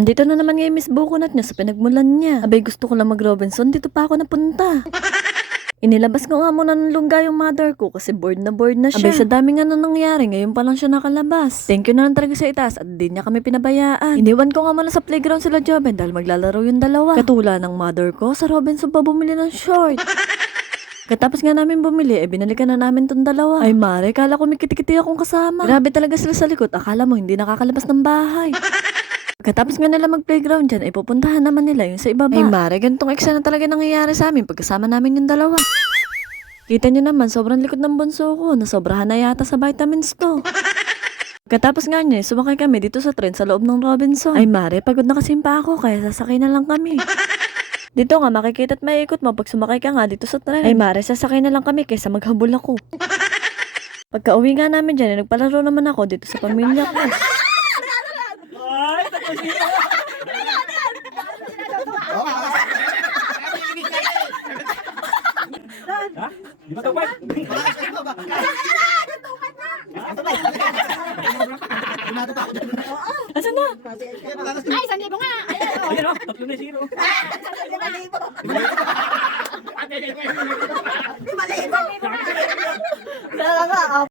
Andito na naman ngayon Miss Bukunat niya sa pinagmulan niya. Abay gusto ko lang mag-Robinson, dito pa ako napunta. Inilabas ko nga muna ng lungga yung mother ko kasi bored na siya. Abay sa dami nga na nangyari, ngayon pa lang siya nakalabas. Thank you na lang talaga sa itaas at di niya kami pinabayaan. Iniwan ko nga muna sa playground sila Joven dahil maglalaro yung dalawa. Katula ng mother ko, sa Robinson pa bumili ng short. Katapos nga namin bumili, binalikan na namin tong dalawa. Ay mare, kala ko may kitikiti akong kasama. Grabe talaga sila sa likod, akala mo hindi nakakalabas ng bahay. Pagkatapos nga nila mag-playground dyan, ay pupuntahan naman nila yung sa ibaba. Ay mare, ganitong eksena talaga nangyayari sa amin pagkasama namin yung dalawa. Kita nyo naman, sobrang likod ng bunso ko, nasobrahan na yata sa vitamins to. Pagkatapos nga niya, sumakay kami dito sa tren sa loob ng Robinson. Ay mare, pagod na kasi pa ako, kaya sasakay na lang kami. Dito nga, makikita at maiikot mo pag sumakay ka nga dito sa tren. Ay mare, sasakay na lang kami kaysa maghabol ako. Pagka uwi nga namin dyan, nagpalaro naman ako dito sa pamilya ko. Asan na? Ay, 1,000 nga! Ayan o, 3-0. 5,000!